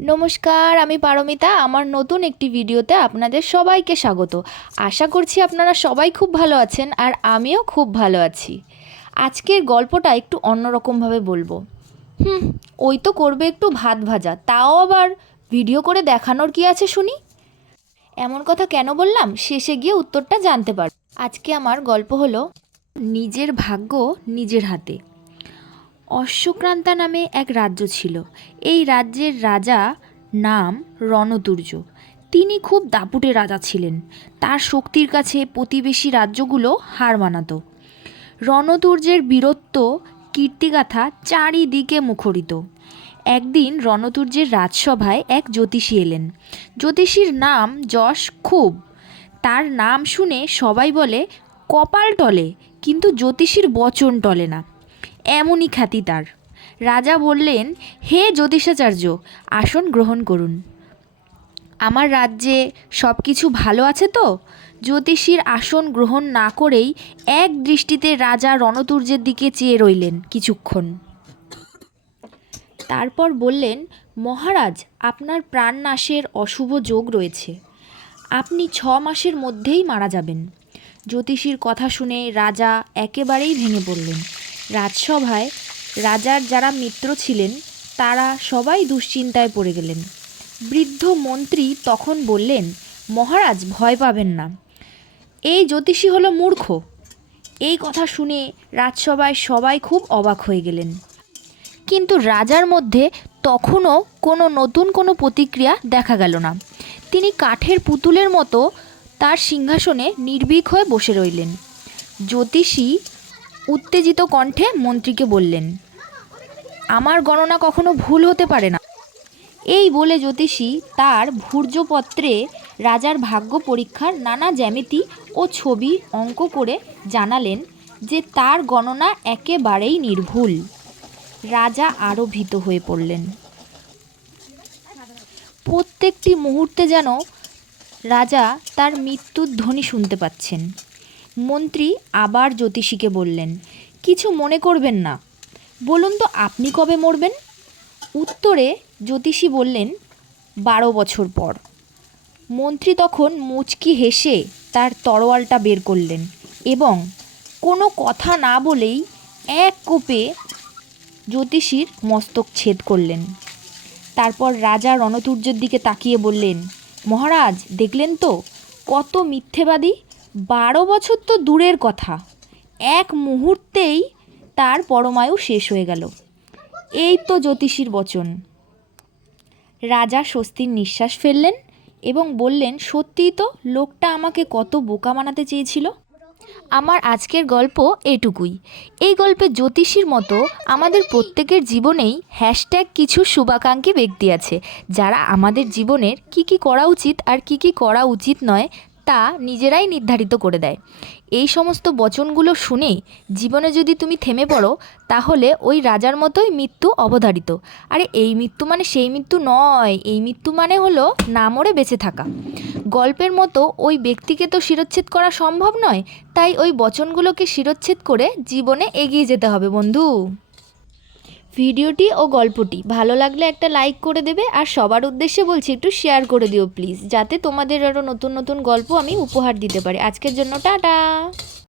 নমস্কার, আমি পারমিতা। আমার নতুন একটি ভিডিওতে আপনাদের সবাইকে স্বাগত। আশা করছি আপনারা সবাই খুব ভালো আছেন আর আমিও খুব ভালো আছি। আজকের গল্পটা একটু অন্যরকমভাবে বলবো। হুম, ওই তো করবে একটু ভাত ভাজা, তাও আবার ভিডিও করে দেখানোর কি আছে শুনি? এমন কথা কেন বললাম, শেষে গিয়ে উত্তরটা জানতে পারব। আজকে আমার গল্প হলো নিজের ভাগ্য নিজের হাতে। অশ্বক্রান্তা নামে এক রাজ্য ছিল। এই রাজ্যের রাজা নাম রণতুর্য। তিনি খুব দাপুটে রাজা ছিলেন। তার শক্তির কাছে প্রতিবেশী রাজ্যগুলো হার মানাতো। রণতুর্যের বীরত্ব কীর্তিগাথা চারিদিকে মুখরিত। একদিন রণতুর্যের রাজসভায় এক জ্যোতিষী এলেন। জ্যোতিষীর নাম যশ খুব। তার নাম শুনে সবাই বলে কপাল টলে, কিন্তু জ্যোতিষীর বচন টলে না, এমনই খ্যাতি তার। রাজা বললেন, হে জ্যোতিষাচার্য, আসন গ্রহণ করুন। আমার রাজ্যে সব কিছু ভালো আছে তো? জ্যোতিষীর আসন গ্রহণ না করেই এক দৃষ্টিতে রাজা রণতুর্যের দিকে চেয়ে রইলেন কিছুক্ষণ। তারপর বললেন, মহারাজ, আপনার প্রাণনাশের অশুভ যোগ রয়েছে। আপনি 6 মাসের মধ্যেই মারা যাবেন। জ্যোতিষীর কথা শুনে রাজা একেবারেই ভেঙে পড়লেন। রাজসভায় রাজার যারা মিত্র ছিলেন তারা সবাই দুশ্চিন্তায় পড়ে গেলেন। বৃদ্ধ মন্ত্রী তখন বললেন, মহারাজ, ভয় পাবেন না, এই জ্যোতিষী হলো মূর্খ। এই কথা শুনে রাজসভায় সবাই খুব অবাক হয়ে গেলেন। কিন্তু রাজার মধ্যে তখনও কোনো প্রতিক্রিয়া দেখা গেল না। তিনি কাঠের পুতুলের মতো তার সিংহাসনে নির্ভীক হয়ে বসে রইলেন। জ্যোতিষী উত্তেজিত কণ্ঠে মন্ত্রীকে বললেন, আমার গণনা কখনো ভুল হতে পারে না। এই বলে জ্যোতিষী তার ভূর্জপত্রে রাজার ভাগ্য পরীক্ষার নানা জ্যামিতি ও ছবি অঙ্ক করে জানালেন যে তার গণনা একেবারেই নির্ভুল। রাজা আরও ভীত হয়ে পড়লেন। প্রত্যেকটি মুহূর্তে যেন রাজা তার মৃত্যুর ধ্বনি শুনতে পাচ্ছেন। মন্ত্রী আবার জ্যোতিষীকে বললেন, কিছু মনে করবেন না, বলুন তো আপনি কবে মরবেন? উত্তরে জ্যোতিষী বললেন, 12 বছর পর। মন্ত্রী তখন মুচকি হেসে তার তরোয়ালটা বের করলেন এবং কোনো কথা না বলেই এক কোপে জ্যোতিষীর মস্তক ছেদ করলেন। তারপর রাজা রণতুর্যের দিকে তাকিয়ে বললেন, মহারাজ, দেখলেন তো কত মিথ্যেবাদী! 12 বছর তো দূরের কথা, এক মুহূর্তেই তার পরমায়ু শেষ হয়ে গেল। এই তো জ্যোতিষীর বচন। রাজা স্বস্তির নিঃশ্বাস ফেললেন এবং বললেন, সত্যিই তো, লোকটা আমাকে কত বোকা বানাতে চেয়েছিল। আমার আজকের গল্প এটুকুই। এই গল্পে জ্যোতিষীর মতো আমাদের প্রত্যেকের জীবনেই কিছু শুভাকাঙ্ক্ষী ব্যক্তি আছে, যারা আমাদের জীবনের কী করা উচিত আর কী করা উচিত নয় তা নিজেরাই নির্ধারিত করে দেয়। এই সমস্ত বচনগুলো শুনে জীবনে যদি তুমি থেমে পড়ো, তাহলে ওই রাজার মতোই মৃত্যু অবধারিত। আরে এই মৃত্যু মানে সেই মৃত্যু নয়, এই মৃত্যু মানে হলো না মরে বেঁচে থাকা। গল্পের মতো ওই ব্যক্তিকে তো শিরচ্ছেদ করা সম্ভব নয়, তাই ওই বচনগুলোকে শিরচ্ছেদ করে জীবনে এগিয়ে যেতে হবে বন্ধু। ভিডিওটি ও গল্পটি ভালো লাগলে একটা লাইক করে দেবে, আর সবার উদ্দেশ্যে বলছি একটু শেয়ার করে দিও প্লিজ, যাতে তোমাদের আরও নতুন নতুন গল্প আমি উপহার দিতে পারি। আজকের জন্য টাটা।